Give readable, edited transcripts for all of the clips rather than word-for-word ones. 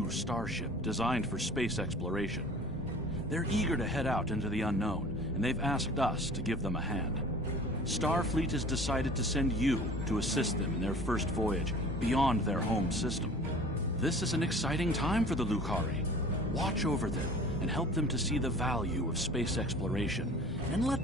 new starship designed for space exploration. They're eager to head out into the unknown, and they've asked us to give them a hand. Starfleet has decided to send you to assist them in their first voyage beyond their home system. This is an exciting time for the Lukari. Watch over them and help them to see the value of space exploration, and let...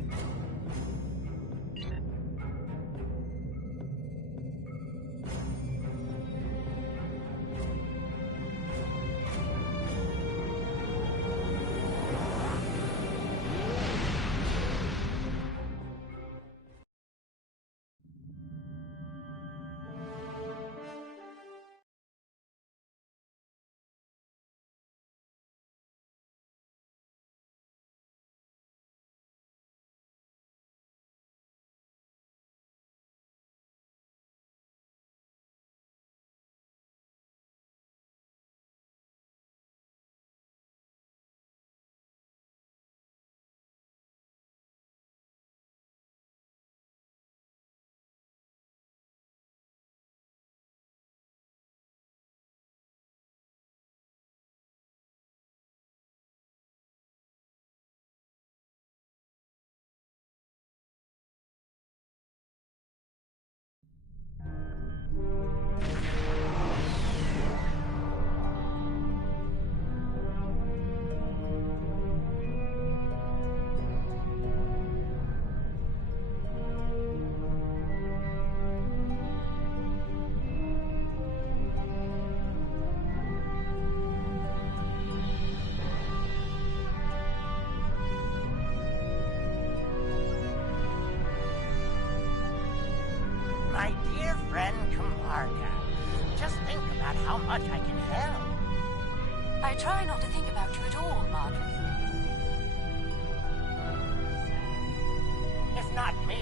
My dear friend Camarga, just think about how much I can help. I try not to think about you at all, Marjorie. If not me,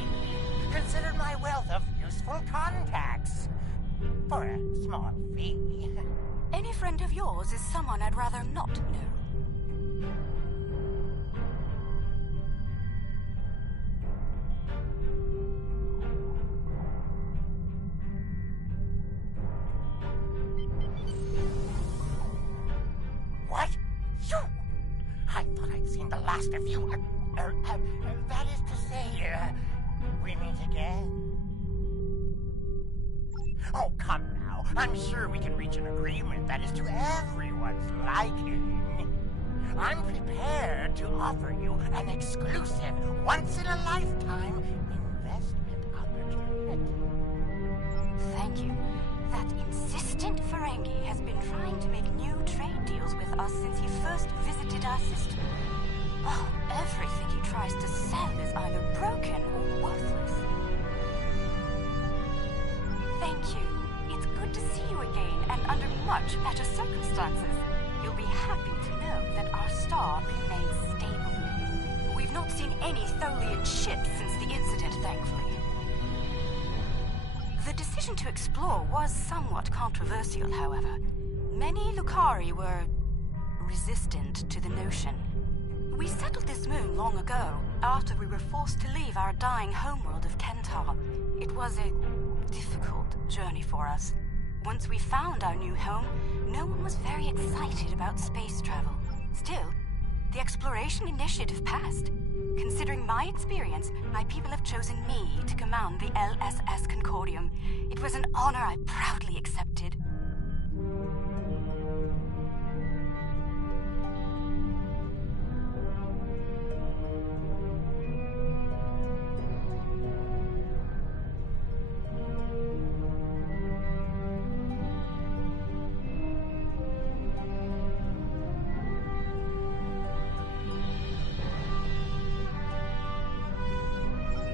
consider my wealth of useful contacts. For a small fee. Any friend of yours is someone I'd rather not know. What? You? I thought I'd seen the last of you. That is to say, we meet again. Oh, come now. I'm sure we can reach an agreement that is to everyone's liking. I'm prepared to offer you an exclusive, once-in-a-lifetime investment opportunity. Thank you. That insistent Ferengi has been trying to make new trade deals with us since he first visited our system. Oh, everything he tries to sell is either broken or worthless. Thank you. It's good to see you again, and under much better circumstances. You'll be happy to know that our star remains stable. We've not seen any Tholian ships since the incident, thankfully. The decision to explore was somewhat controversial, however. Many Lukari were resistant to the notion. We settled this moon long ago, after we were forced to leave our dying homeworld of Kentar. It was a difficult journey for us. Once we found our new home, no one was very excited about space travel. Still, the exploration initiative passed. Considering my experience, my people have chosen me to command the LSS Concordium. It was an honor I proudly accepted.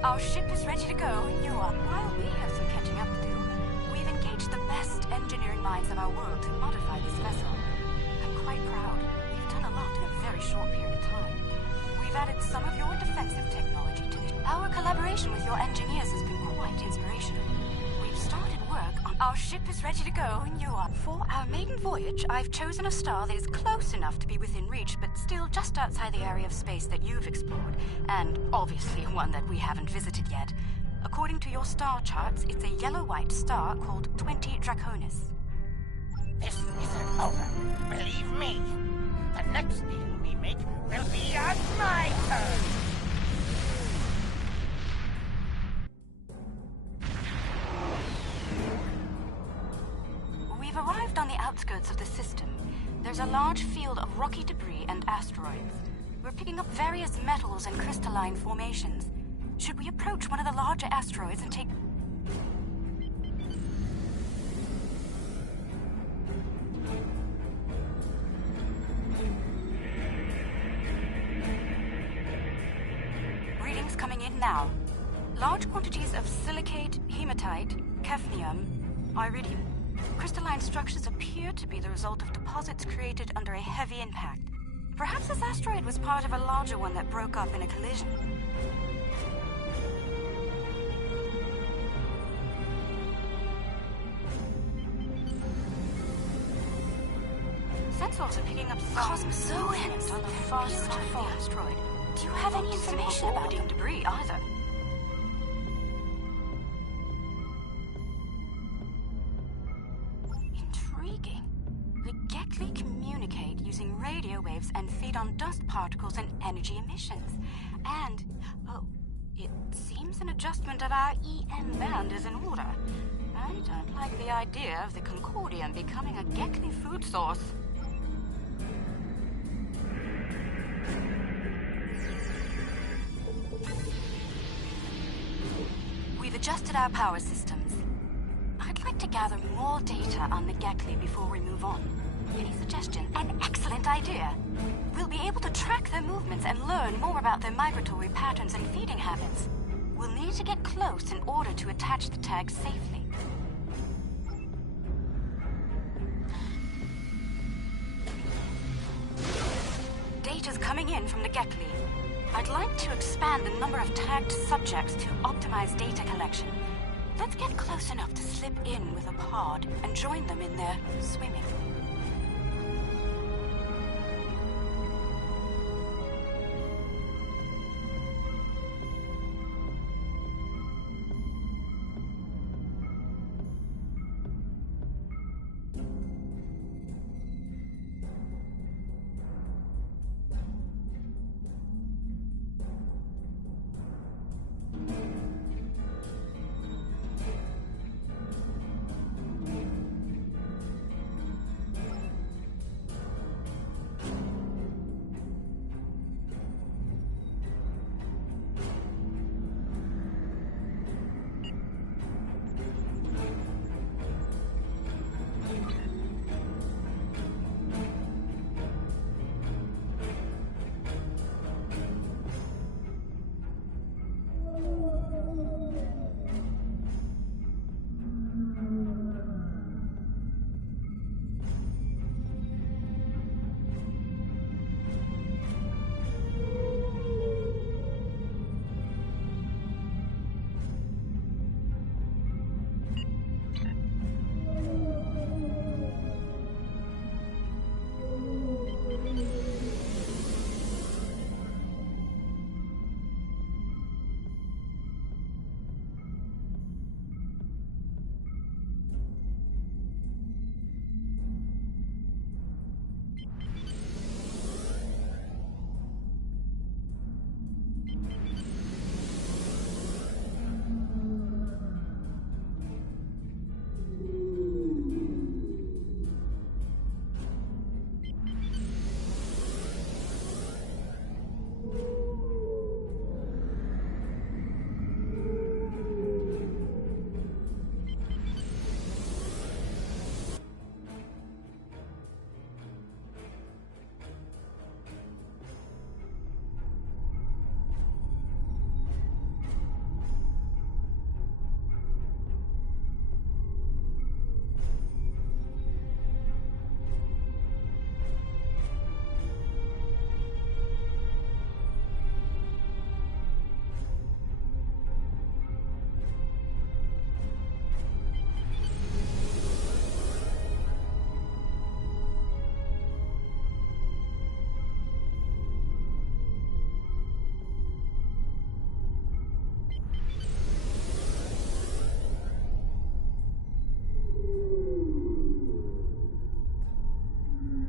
Our ship is ready to go, and you are. While we have some catching up to do, we've engaged the best engineering minds of our world to modify this vessel. I'm quite proud. We've done a lot in a very short period of time. We've added some of your defensive technology to it. Our collaboration with your engineers has been quite inspirational. We've started work on... Our ship is ready to go, and you are. For our maiden voyage, I've chosen a star that is close enough to be within reach, but still just outside the area of space that you've explored, and obviously one that we haven't visited yet. According to your star charts, it's a yellow-white star called 20 Draconis. This isn't over. there's a large field of rocky debris and asteroids. We're picking up various metals and crystalline formations. Should we approach one of the larger asteroids and take... Readings coming in now. Large quantities of silicate, hematite, cadmium, iridium. Crystalline structures appear to be the result of deposits created under a heavy impact. Perhaps this asteroid was part of a larger one that broke up in a collision. Sensors are picking up cosmozoans on the far side of the asteroid. Do you have any information about the debris either? Intriguing. The Gekli communicate using radio waves and feed on dust particles and energy emissions. And, it seems an adjustment of our EM band is in order. I don't like the idea of the Concordium becoming a Gekli food source. We've adjusted our power systems. I'd like to gather more data on the Gekli before we move on. Any suggestion? An excellent idea. We'll be able to track their movements and learn more about their migratory patterns and feeding habits. We'll need to get close in order to attach the tags safely. Data's coming in from the Gekli. I'd like to expand the number of tagged subjects to optimize data collection. Let's get close enough to slip in with a pod and join them in their swimming.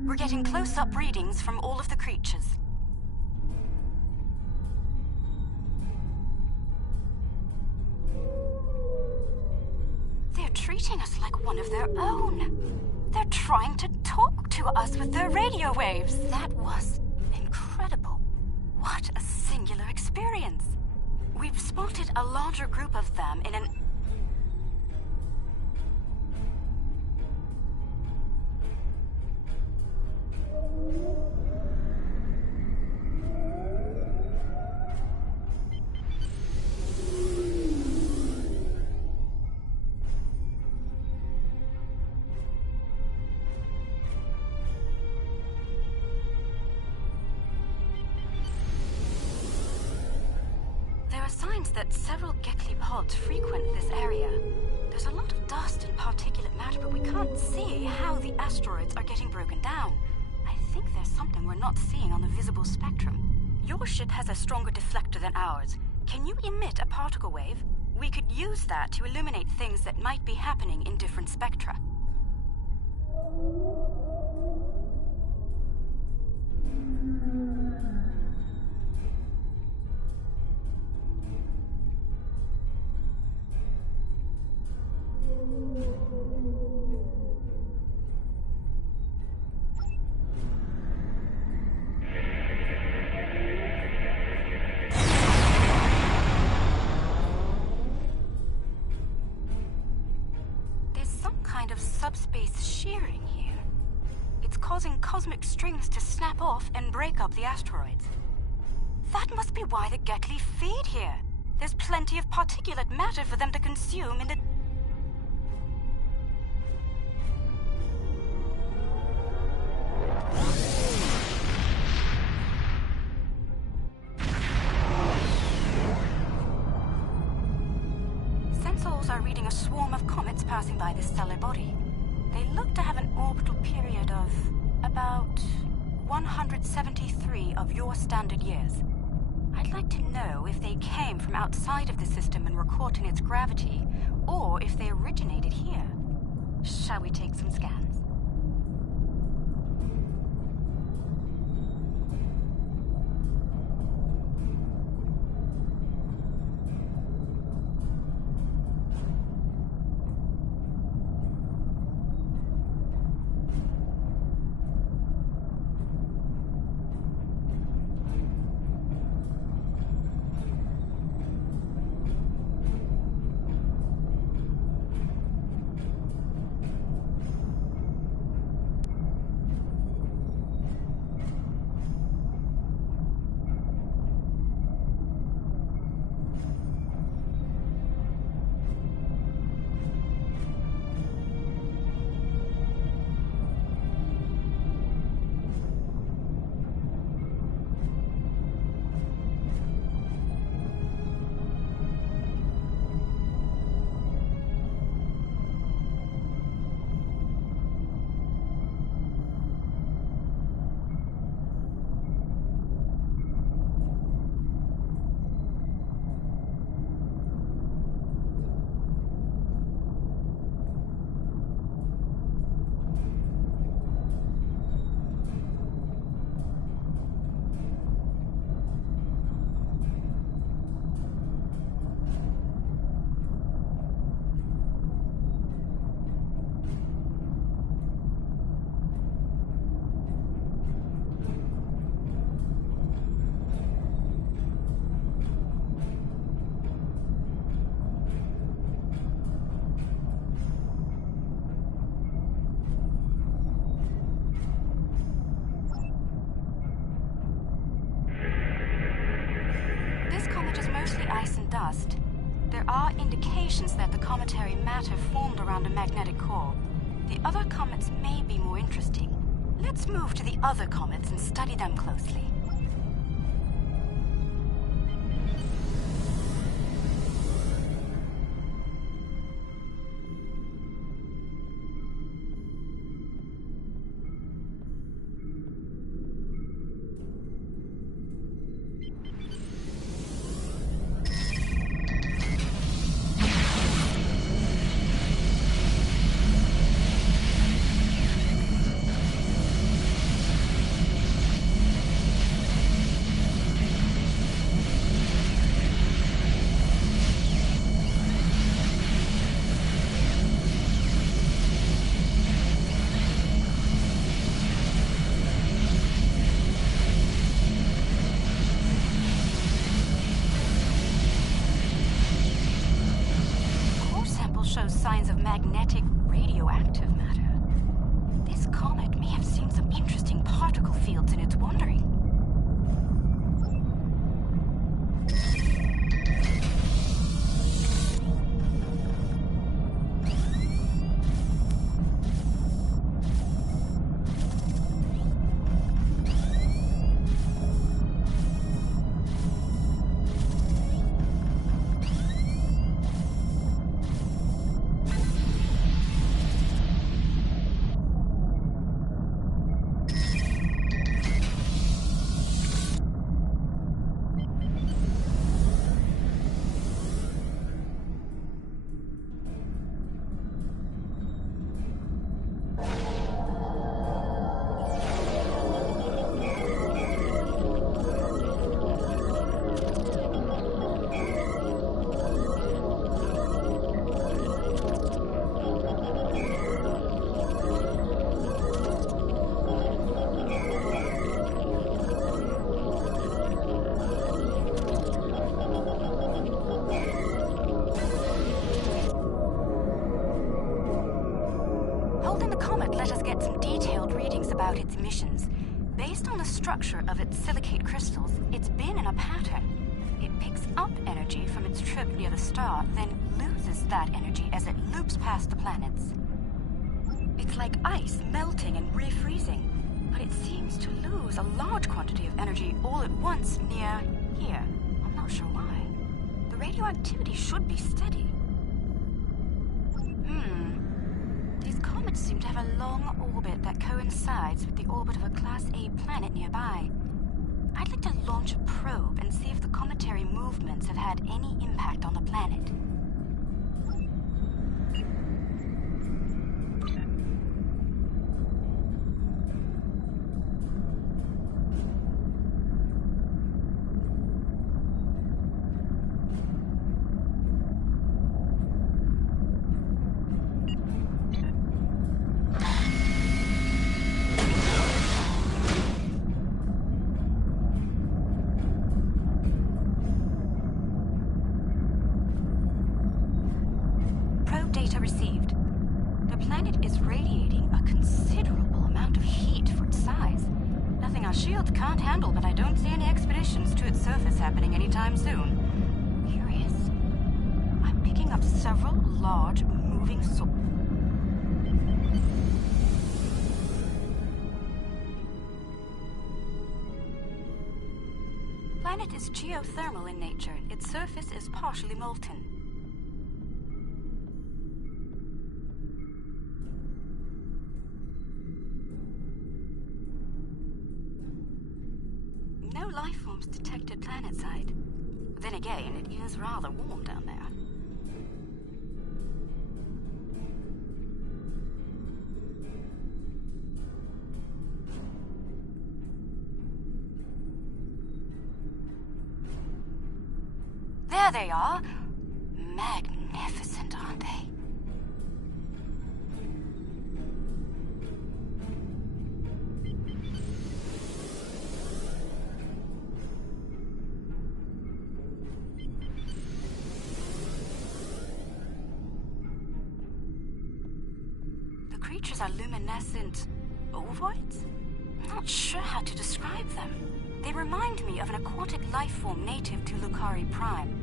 We're getting close-up readings from all of the creatures. They're treating us like one of their own. They're trying to talk to to us with their radio waves. That was incredible. What a singular experience. We've spotted a larger group of them in an... that several Gekli pods frequent this area. There's a lot of dust and particulate matter, but we can't see how the asteroids are getting broken down. I think there's something we're not seeing on the visible spectrum. Your ship has a stronger deflector than ours. Can you emit a particle wave? We could use that to illuminate things that might be happening in different spectra. Subspace shearing here. It's causing cosmic strings to snap off and break up the asteroids. That must be why the Gekli feed here. There's plenty of particulate matter for them to consume in the... Sensors are reading a swarm of comets passing by this stellar body. They look to have an orbital period of about 173 of your standard years. I'd like to know if they came from outside of the system and were caught in its gravity, or if they originated here. Shall we take some scans? Dust. There are indications that the cometary matter formed around a magnetic core. The other comets may be more interesting. Let's move to the other comets and study them closely. radioactive matter. This comet may have seen some interesting particle fields in its wandering. Let us get some detailed readings about its emissions. Based on the structure of its silicate crystals, it's been in a pattern. It picks up energy from its trip near the star, then loses that energy as it loops past the planets. It's like ice melting and refreezing, but it seems to lose a large quantity of energy all at once near here. I'm not sure why. The radioactivity should be steady. These comets seem to have a long orbit that coincides with the orbit of a Class A planet nearby. I'd like to launch a probe and see if the cometary movements have had any impact on the planet. Data received. The planet is radiating a considerable amount of heat for its size. Nothing our shields can't handle, but I don't see any expeditions to its surface happening anytime soon. Curious. I'm picking up several large moving Planet is geothermal in nature. Its surface is partially molten. No life forms detected planetside. Then again, it is rather warm down there. There they are. Magnificent, aren't they? Creatures are luminescent ovoids? I'm not sure how to describe them. They remind me of an aquatic life form native to Lucari Prime.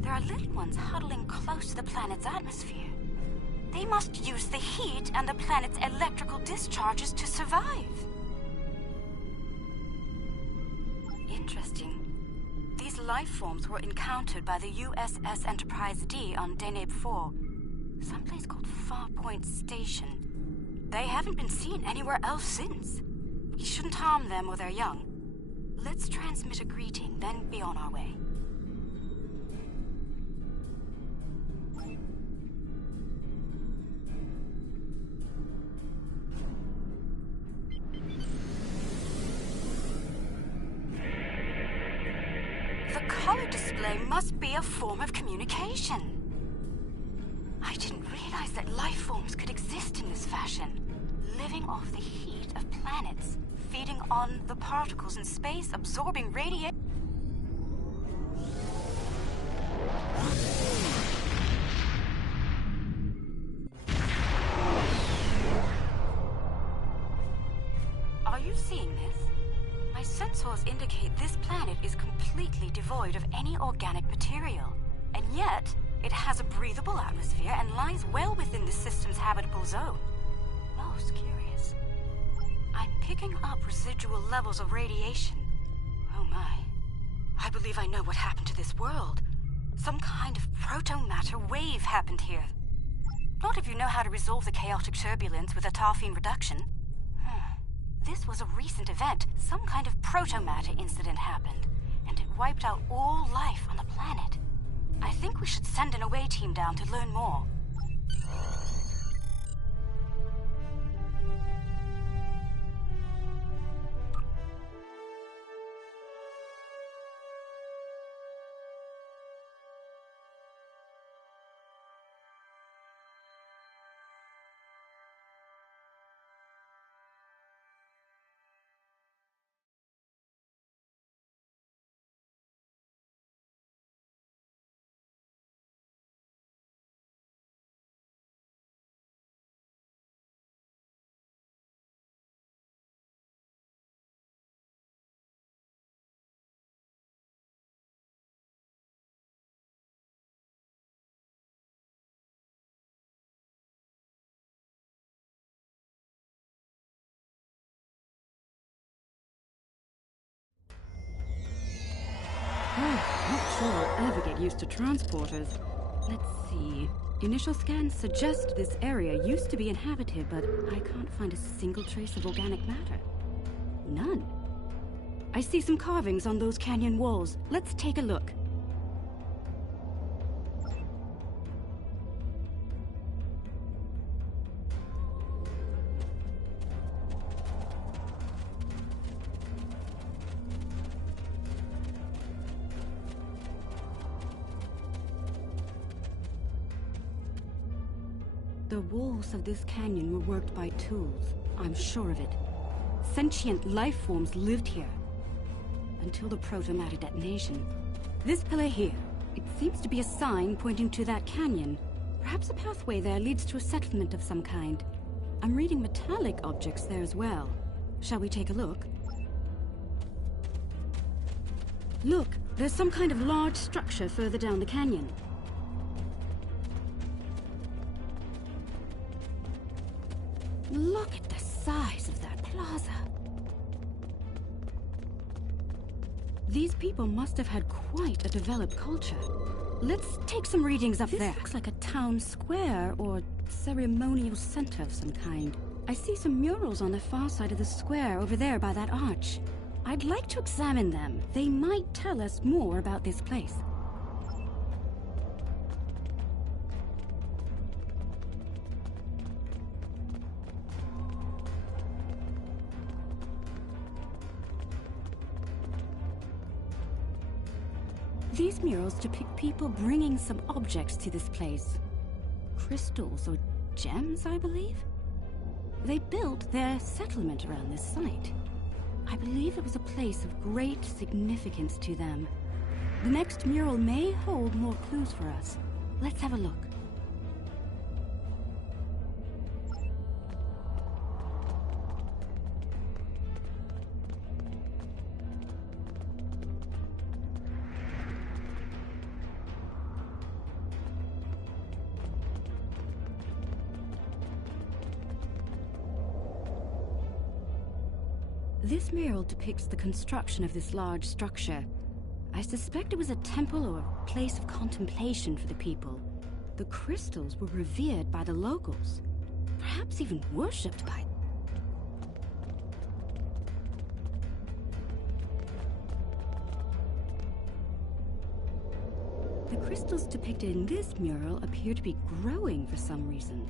There are little ones huddling close to the planet's atmosphere. They must use the heat and the planet's electrical discharges to survive. Interesting. These life forms were encountered by the USS Enterprise D on Deneb 4, someplace called Farpoint Station. They haven't been seen anywhere else since. We shouldn't harm them or their young. Let's transmit a greeting, then be on our way. The color display must be a form of communication. I didn't realize that life forms could exist in this fashion, living off the heat of planets, feeding on the particles in space, absorbing radiation. Are you seeing this? My sensors indicate this planet is completely devoid of any organic material. And yet, it has a breathable atmosphere and lies well within the system's habitable zone. Most curious. I'm picking up residual levels of radiation. Oh my. I believe I know what happened to this world. Some kind of proto-matter wave happened here. Not if you know how to resolve the chaotic turbulence with a Tarfine reduction. This was a recent event. Some kind of proto-matter incident happened, and it wiped out all life on the planet. I think we should send an away team down to learn more. Not sure I'll ever get used to transporters. Let's see. Initial scans suggest this area used to be inhabited, but I can't find a single trace of organic matter. None. I see some carvings on those canyon walls. Let's take a look. The walls of this canyon were worked by tools. I'm sure of it. Sentient life forms lived here. Until the proto-matter detonation. This pillar here, it seems to be a sign pointing to that canyon. Perhaps a pathway there leads to a settlement of some kind. I'm reading metallic objects there as well. Shall we take a look? Look, there's some kind of large structure further down the canyon. Look at the size of that plaza. These people must have had quite a developed culture. Let's take some readings up there. This looks like a town square or ceremonial center of some kind. I see some murals on the far side of the square over there by that arch. I'd like to examine them. They might tell us more about this place. These murals depict people bringing some objects to this place. Crystals or gems, I believe? They built their settlement around this site. I believe it was a place of great significance to them. The next mural may hold more clues for us. Let's have a look. This mural depicts the construction of this large structure. I suspect it was a temple or a place of contemplation for the people. The crystals were revered by the locals, perhaps even worshipped by them. The crystals depicted in this mural appear to be growing for some reason.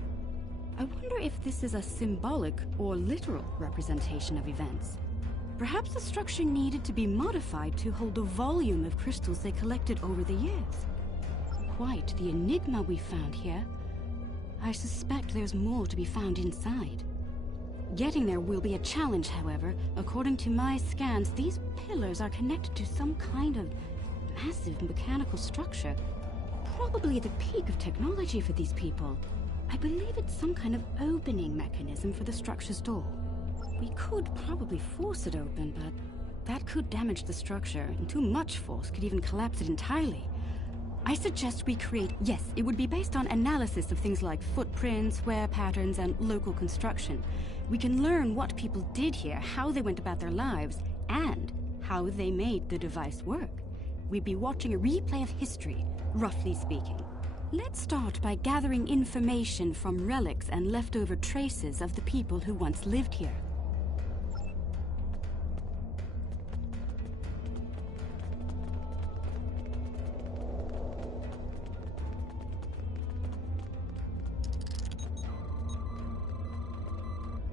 I wonder if this is a symbolic or literal representation of events. Perhaps the structure needed to be modified to hold the volume of crystals they collected over the years. Quite the enigma we found here. I suspect there's more to be found inside. Getting there will be a challenge, however. According to my scans, these pillars are connected to some kind of massive mechanical structure. Probably the peak of technology for these people. I believe it's some kind of opening mechanism for the structure's door. We could probably force it open, but that could damage the structure, and too much force could even collapse it entirely. I suggest we create... Yes, it would be based on analysis of things like footprints, wear patterns, and local construction. We can learn what people did here, how they went about their lives, and how they made the device work. We'd be watching a replay of history, roughly speaking. Let's start by gathering information from relics and leftover traces of the people who once lived here.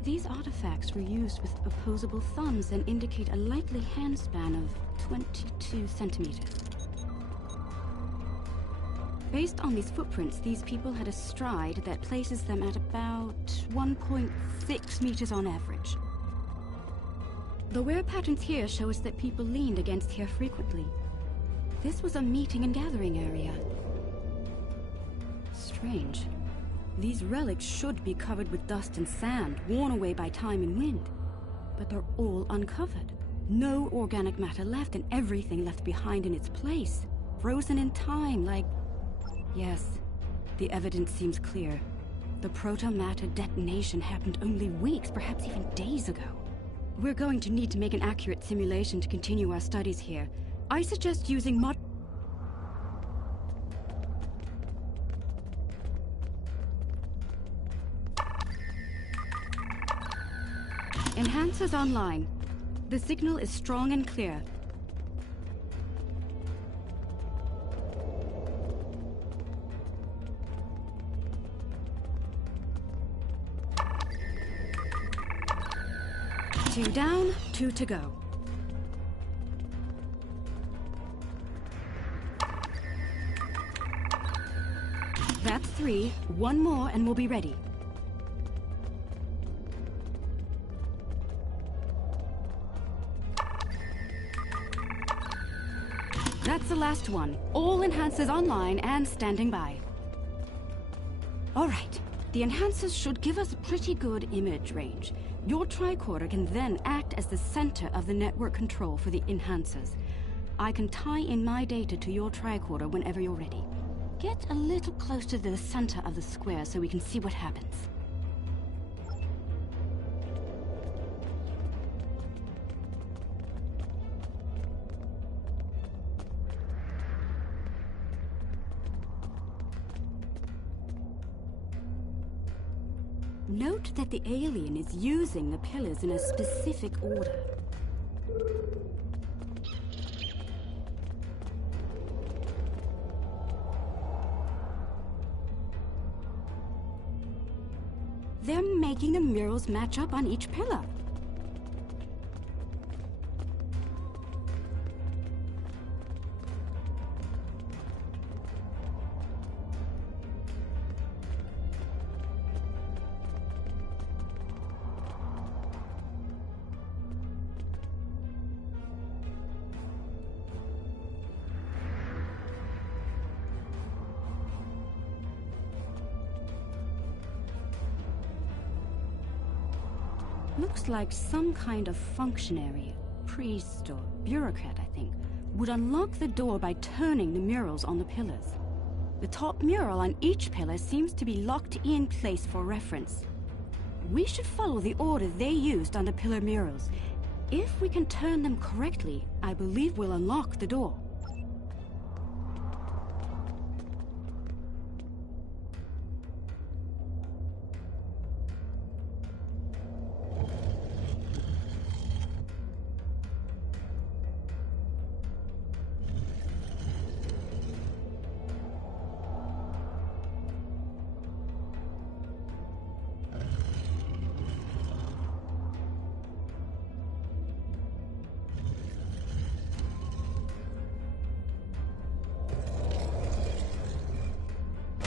These artifacts were used with opposable thumbs and indicate a likely handspan of 22 centimeters. Based on these footprints, these people had a stride that places them at about 1.6 meters on average. The wear patterns here show us that people leaned against here frequently. This was a meeting and gathering area. Strange. These relics should be covered with dust and sand, worn away by time and wind. But they're all uncovered. No organic matter left, and everything left behind in its place. Frozen in time, like... Yes, the evidence seems clear. The proto-matter detonation happened only weeks, perhaps even days ago. We're going to need to make an accurate simulation to continue our studies here. I suggest using Enhancers online. The signal is strong and clear. Two down, 2 to go. That's 3. 1 more and we'll be ready. That's the last one. All enhancers online and standing by. All right. The enhancers should give us a pretty good image range. Your tricorder can then act as the center of the network control for the enhancers. I can tie in my data to your tricorder whenever you're ready. Get a little close to the center of the square so we can see what happens. Note that the alien is using the pillars in a specific order. They're making the murals match up on each pillar. Looks like some kind of functionary, priest or bureaucrat, I think, would unlock the door by turning the murals on the pillars. The top mural on each pillar seems to be locked in place for reference. We should follow the order they used on the pillar murals. If we can turn them correctly, I believe we'll unlock the door.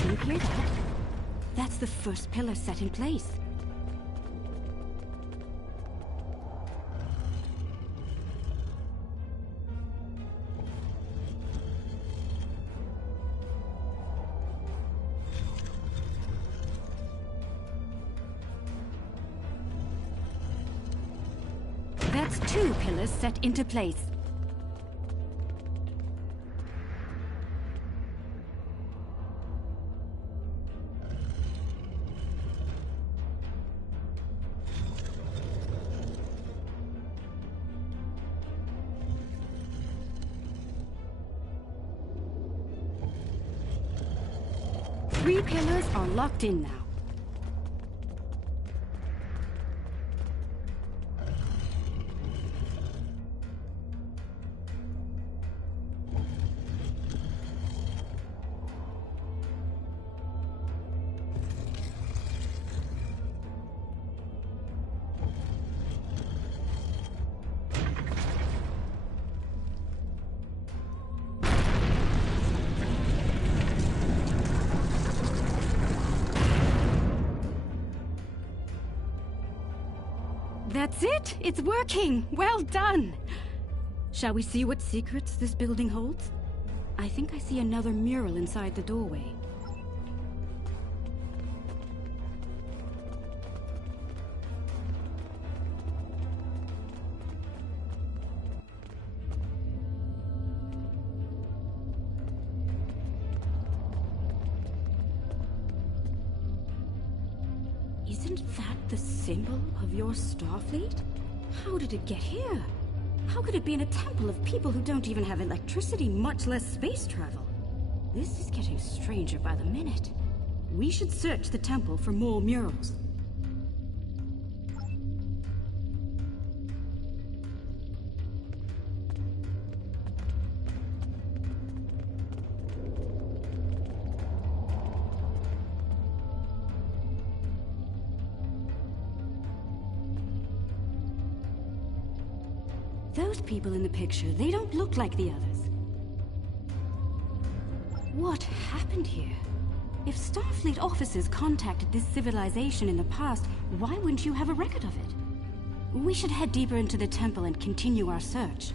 You hear that? That's the first pillar set in place. That's 2 pillars set into place. Three pillars are locked in now. That's it! It's working! Well done! Shall we see what secrets this building holds? I think I see another mural inside the doorway. Isn't that the symbol of your Starfleet? How did it get here? How could it be in a temple of people who don't even have electricity, much less space travel? This is getting stranger by the minute. We should search the temple for more murals. Those people in the picture, they don't look like the others. What happened here? If Starfleet officers contacted this civilization in the past, why wouldn't you have a record of it? We should head deeper into the temple and continue our search.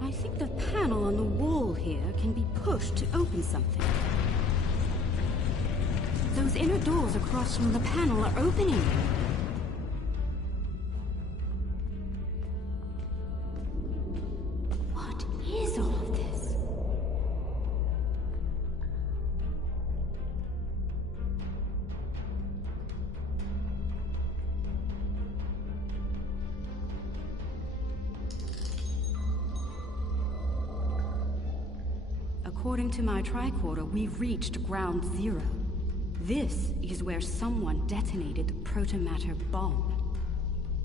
I think the panel on the wall here can be pushed to open something. Those inner doors across from the panel are opening. What is all of this? According to my tricorder, we've reached ground zero. This is where someone detonated the protomatter bomb.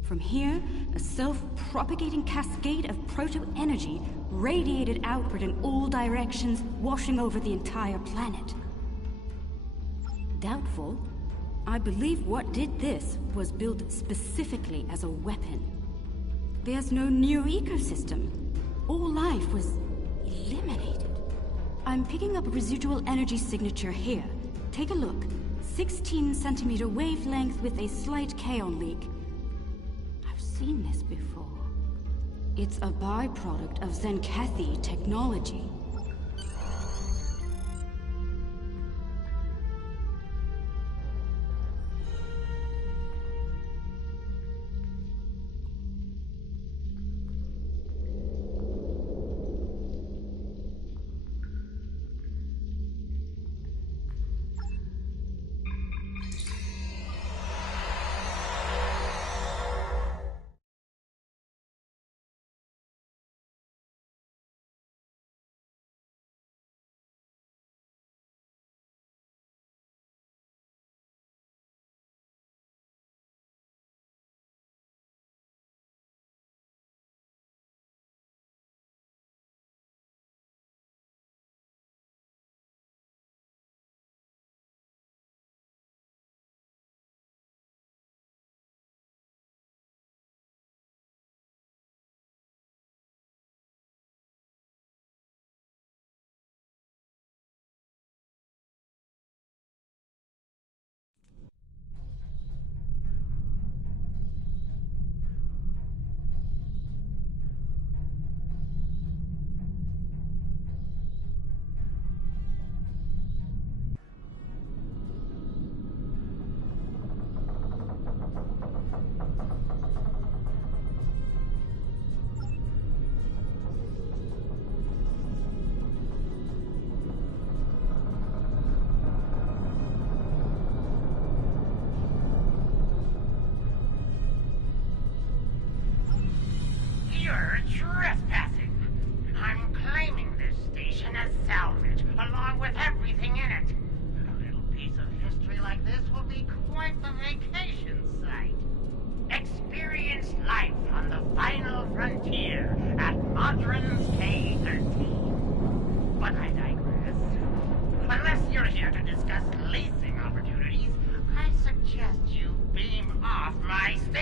From here, a self-propagating cascade of proto-energy radiated outward in all directions, washing over the entire planet. Doubtful. I believe what did this was built specifically as a weapon. There's no new ecosystem. All life was eliminated. I'm picking up a residual energy signature here. Take a look. 16-centimeter wavelength with a slight kaon leak. I've seen this before. It's a byproduct of Zenkethi technology.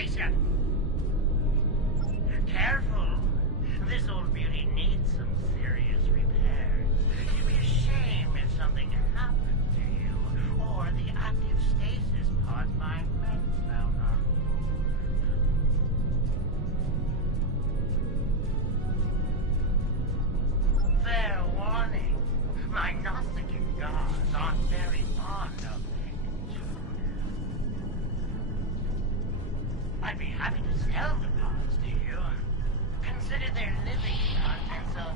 station! Careful. This old beauty needs some serious repairs. It'd be a shame if something happened to you, or the active stasis pods my men found on board. Fair warning. My Nausicaan guards aren't very fond of intruders. I'd be happy to sell the pods to you. Consider their living contents a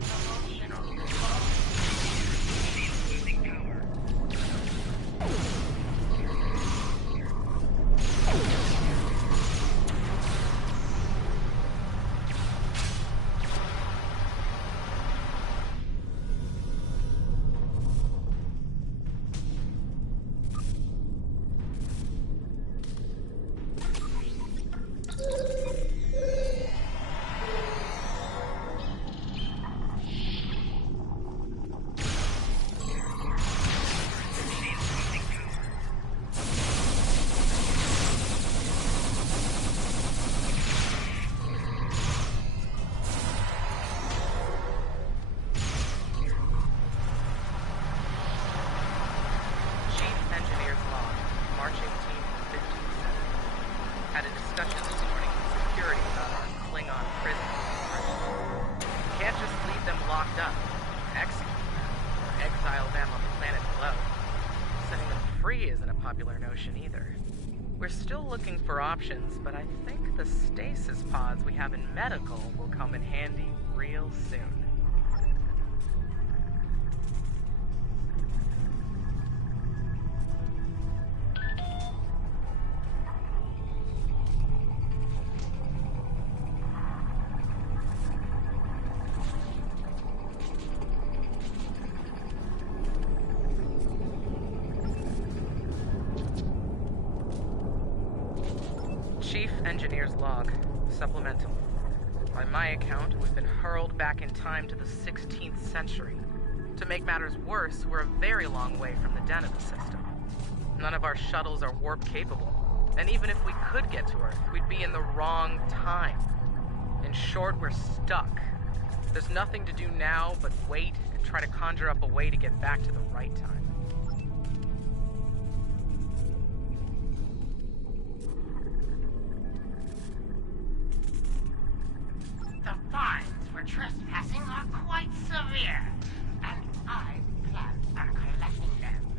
promotional. Losing power. Either. We're still looking for options, but I think the stasis pods we have in medical will come in handy real soon. Chief Engineer's Log. Supplemental. By my account, we've been hurled back in time to the 16th century. To make matters worse, we're a very long way from the den of the system. None of our shuttles are warp-capable, and even if we could get to Earth, we'd be in the wrong time. In short, we're stuck. There's nothing to do now but wait and try to conjure up a way to get back to the right time. The fines for trespassing are quite severe, and I plan on collecting them.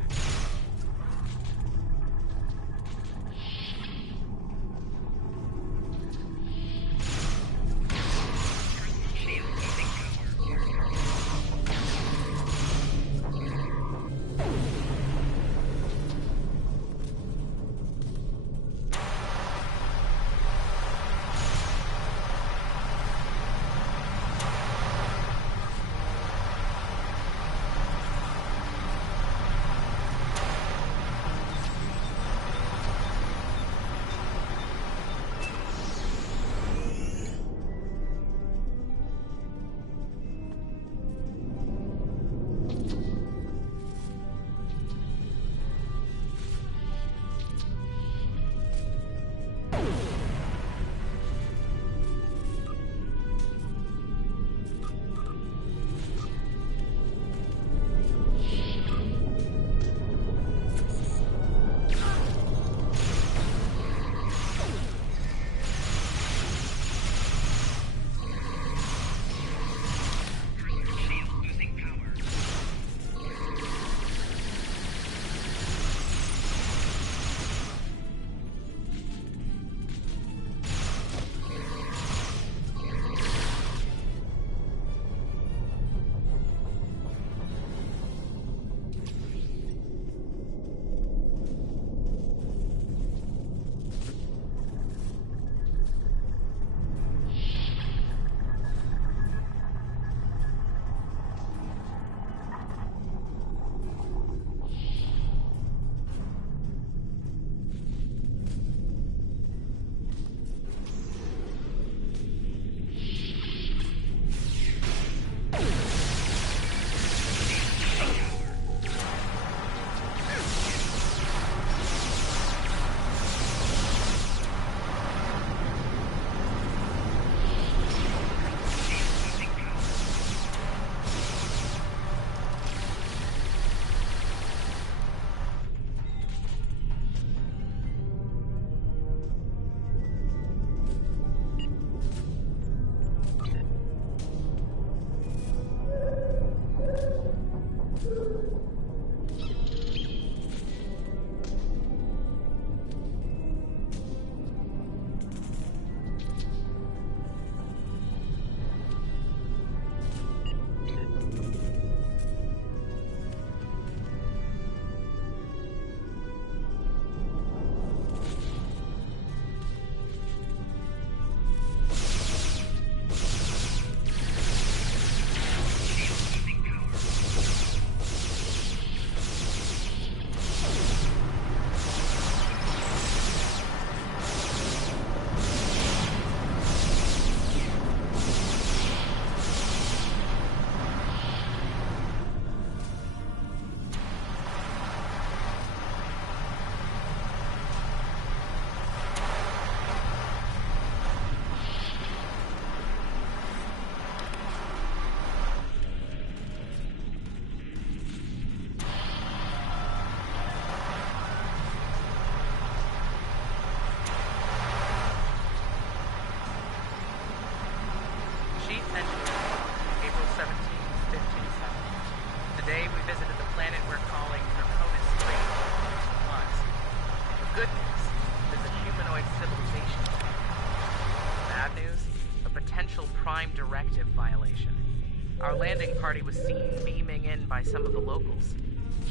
Our landing party was seen beaming in by some of the locals.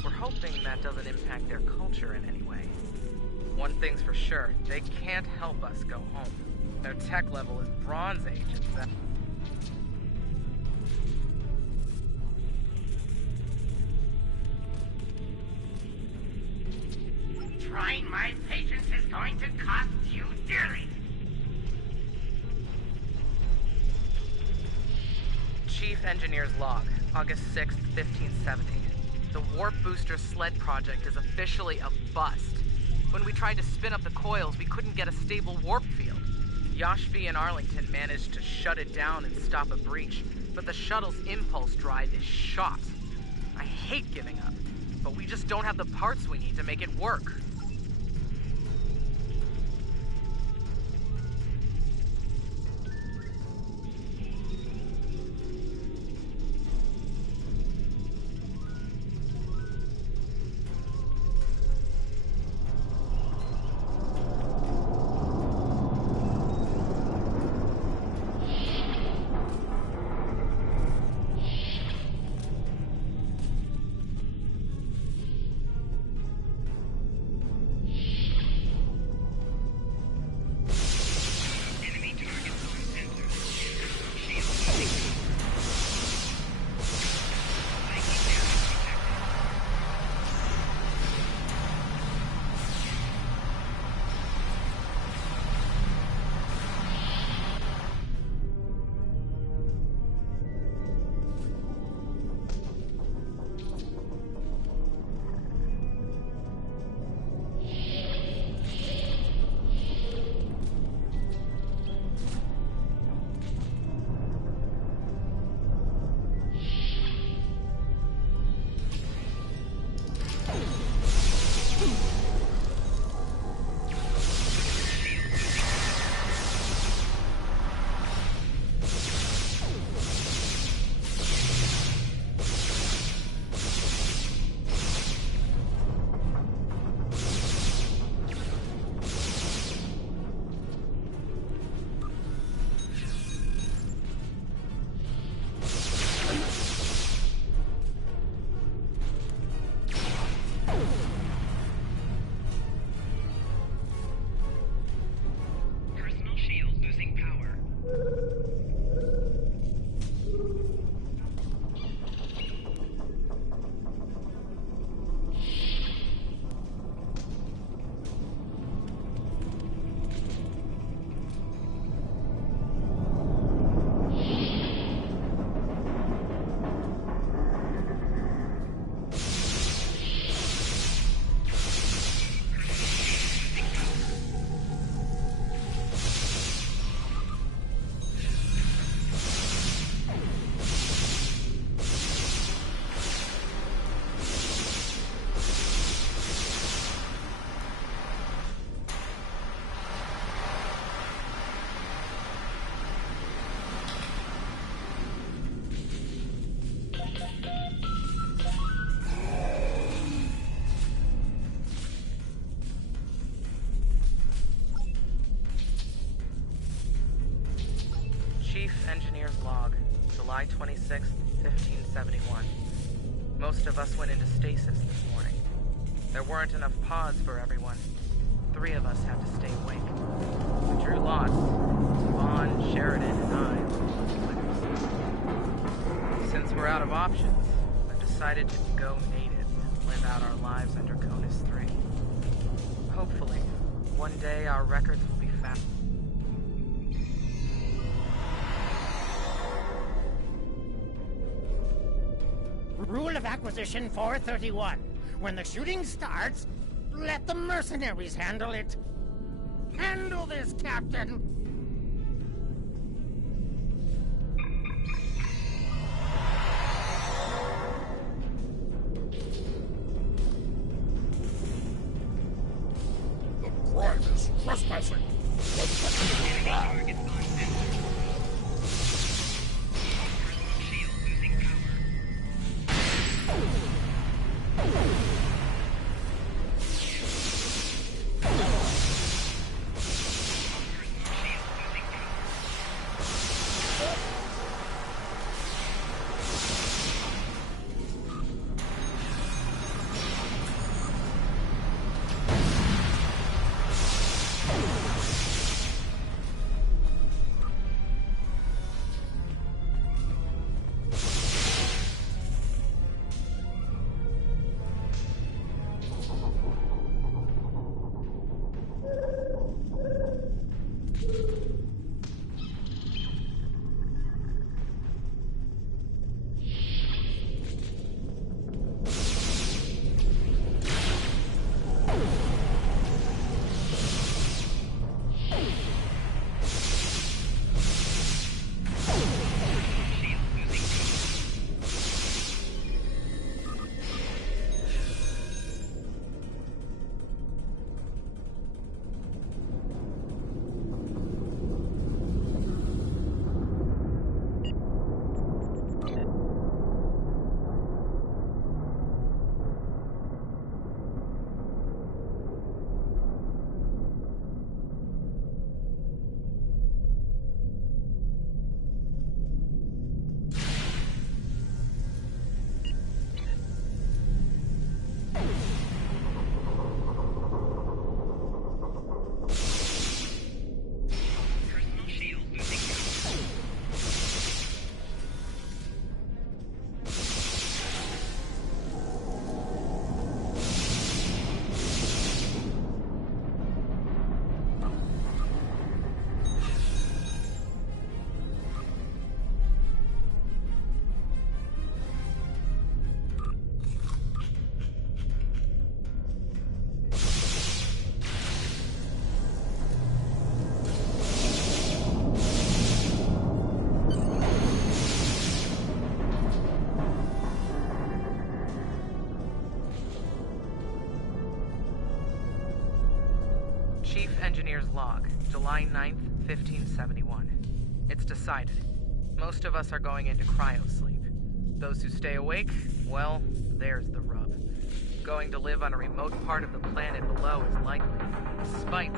We're hoping that doesn't impact their culture in any way. One thing's for sure, they can't help us go home. Their tech level is Bronze Age at best. Trying my patience is going to cost you dearly. Chief Engineer's Log, August 6th, 1570. The Warp Booster Sled project is officially a bust. When we tried to spin up the coils, we couldn't get a stable warp field. Yashvi and Arlington managed to shut it down and stop a breach, but the shuttle's impulse drive is shot. I hate giving up, but we just don't have the parts we need to make it work. Log, July 26th, 1571. Most of us went into stasis this morning. There weren't enough pods for everyone. 3 of us had to stay awake. We drew lots. Vaughn, Sheridan, and I were winners. Since we're out of options, I've decided to go native and live out our lives under CONUS 3. Hopefully, one day our records will be found. Rule of Acquisition 431. When the shooting starts, let the mercenaries handle it. Handle this, Captain! The crime is trespassing. Engineer's log, July 9th, 1571. It's decided. Most of us are going into cryosleep. Those who stay awake, well, there's the rub. Going to live on a remote part of the planet below is likely, despite...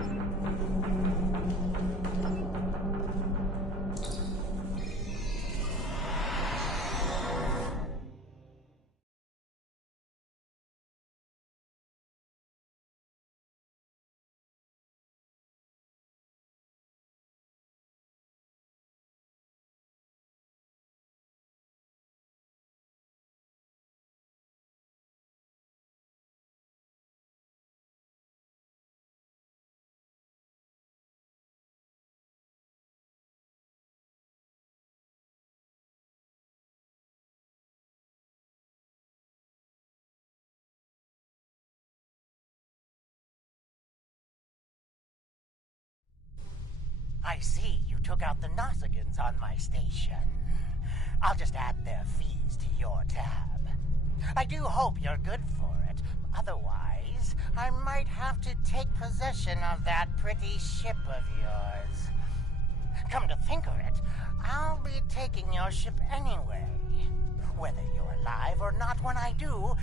I see you took out the Nausigans on my station. I'll just add their fees to your tab. I do hope you're good for it. Otherwise, I might have to take possession of that pretty ship of yours. Come to think of it, I'll be taking your ship anyway. Whether you're alive or not when I do...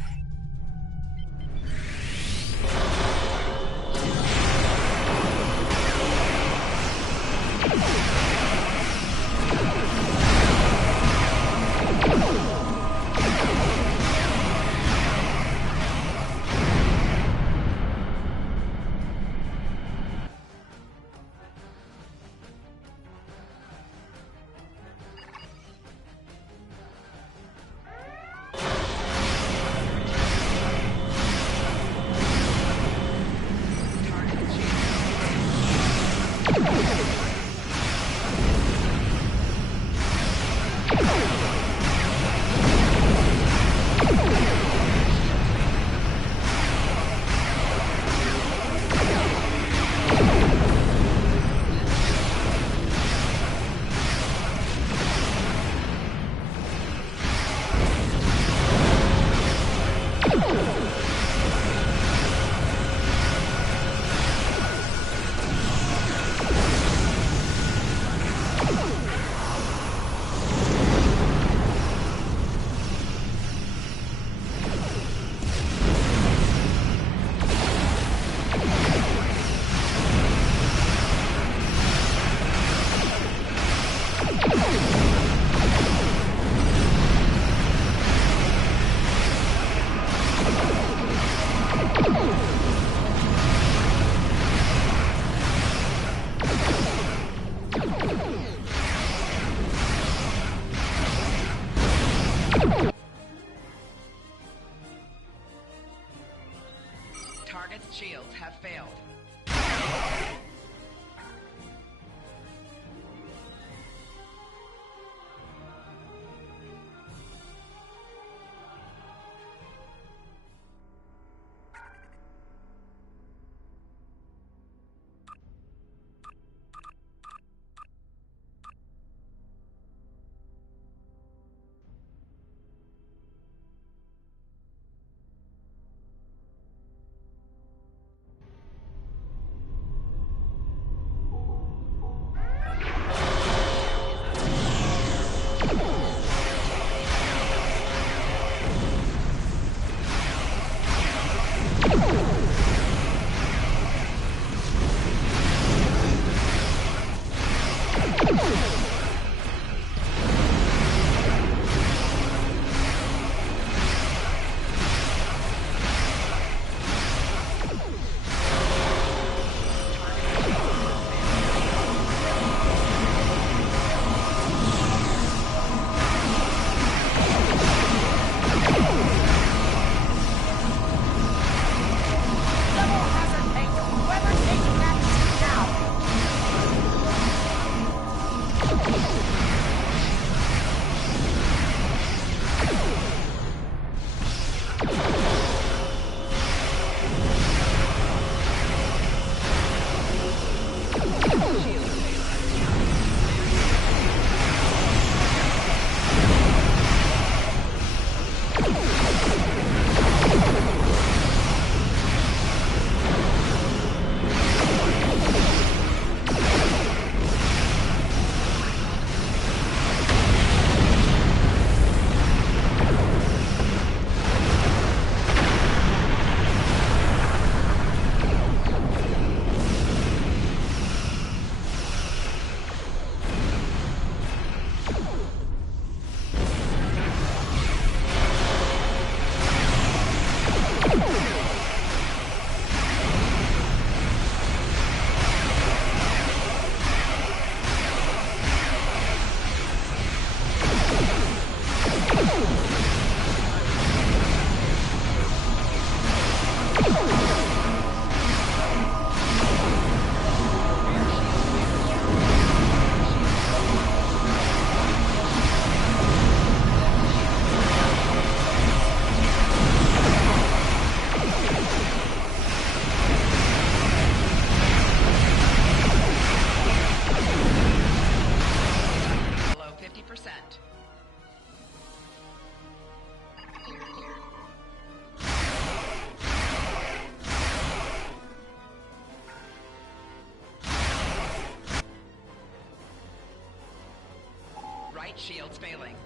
Light shields failing.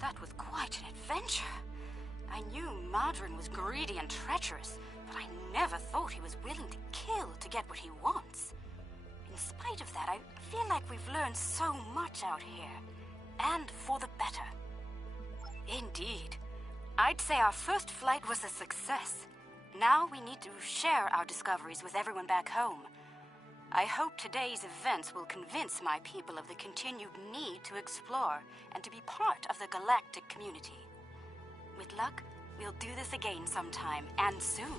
That was quite an adventure. I knew Madron was greedy and treacherous, but I never thought he was willing to kill to get what he wants. In spite of that, I feel like we've learned so much out here, and for the better. Indeed. I'd say our first flight was a success. Now we need to share our discoveries with everyone back home. I hope today's events will convince my people of the continued need to explore and to be part of the galactic community. With luck, we'll do this again sometime, and soon.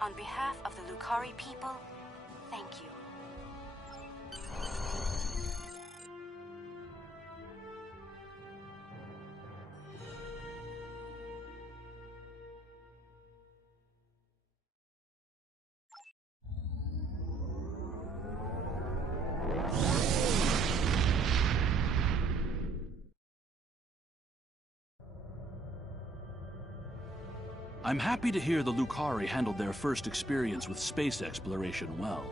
On behalf of the Lukari people, thank you. I'm happy to hear the Lukari handled their first experience with space exploration well.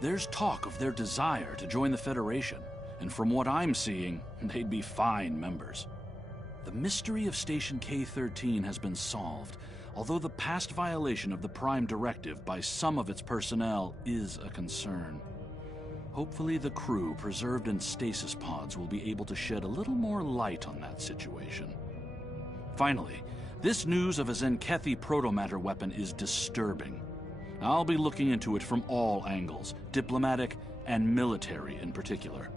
There's talk of their desire to join the Federation, and from what I'm seeing, they'd be fine members. The mystery of Station K-13 has been solved, although the past violation of the Prime Directive by some of its personnel is a concern. Hopefully the crew preserved in stasis pods will be able to shed a little more light on that situation. Finally, this news of a Zenkethi protomatter weapon is disturbing. I'll be looking into it from all angles, diplomatic and military in particular.